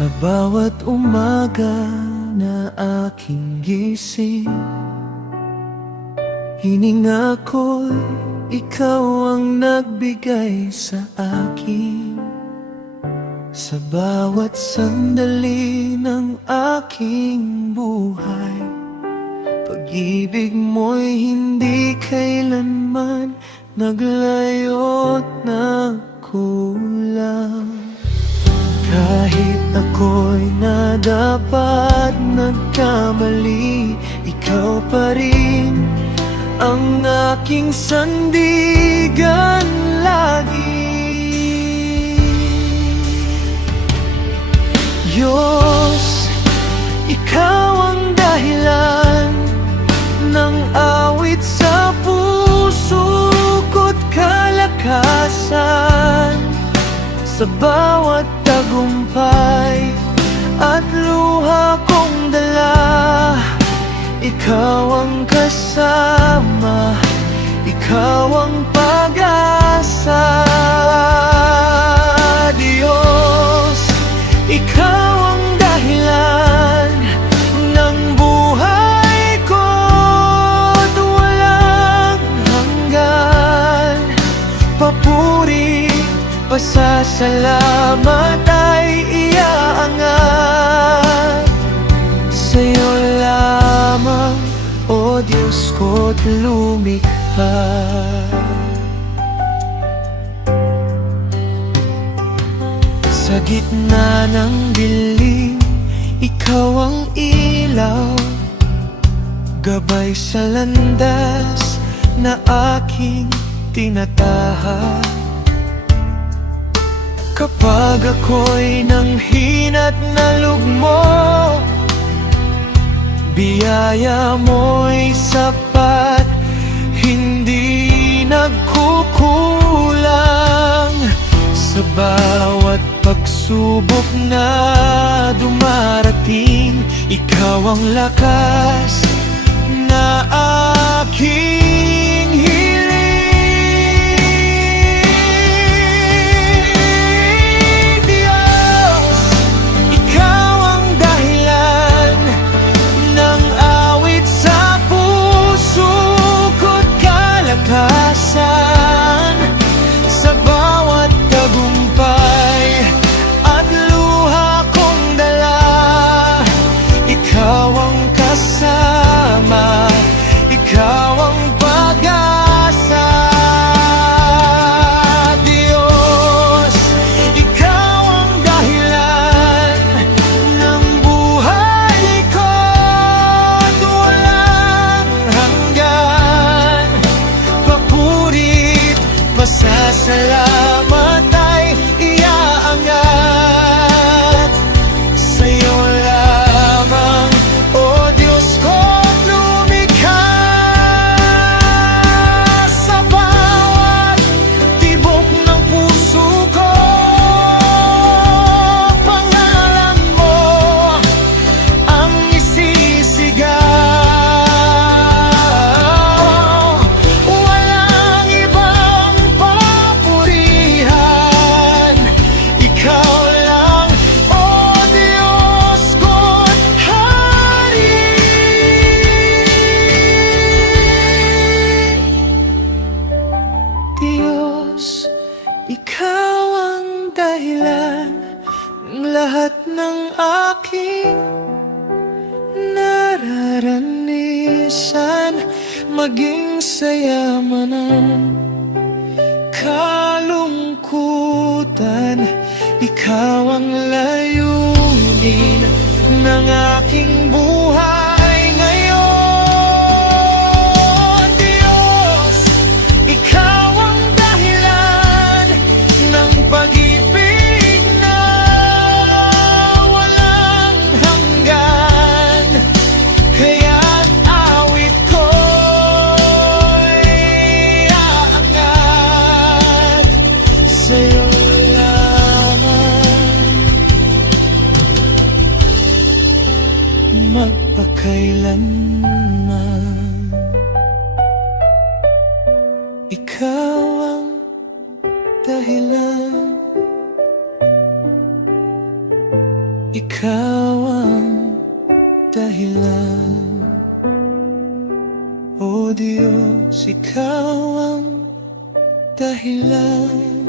Sa bawat umaga na aking gising, hininga ko'y ikaw ang nagbigay sa akin. Sa bawat sandali ng aking buhay, pag-ibig mo'y hindi kailanman naglayo't nagkulang. Kahit ako'y nadapat nagkamali, ikaw pa rin ang aking sandigan lagi. Diyos, ikaw ang dahilan ng awit sa puso ko't kalakasan. Sa bawat tagumpay at luha kong dala, ikaw ang kasama, ikaw ang pag-asa. Diyos, ikaw ang dahilan ng buhay ko't walang hanggan. Papuri, pasasalamat ay iaangat sa'yo lamang, O Diyos ko't lumikha. Sa gitna ng dilim, ikaw ang ilaw, gabay sa landas na aking tinatahak. Kapag ako'y nanghina't nalugmo, biyaya mo'y sapat, hindi nagkukulang. Sa bawat pagsubok na dumarating, ikaw ang lakas na aking hiling. Diyos, ikaw ang dahilan ng awit sa puso ko't kalakasan. Sa bawat tagumpay at luha kong dala, ikaw ang kasama, ikaw ang pag-asa. Diyos, ikaw ang dahilan ng buhay ko't walang hanggan. Papurit, pasasalamat ay iaangat sa'yo lamang, O Diyos ko't lumikha. Sa bawat tibok ng puso ko, pangalan mo ang isisigaw. Walang ibang papurihan, ikaw lang, O Diyos ko't hari. Diyos, ikaw ang dahilan ng lahat ng aking nararanisan, maging saya man ang kalungkutan. Ikaw ang layunin ng aking buhay ngayon. Diyos, ikaw ang dahilan ng pag-ibig na walang hanggan. Kaya't awit ko'y aangat sa'yo lamang, magpakailanman. Ikaw ang dahilan, ikaw ang dahilan. O Diyos, ikaw ang dahilan.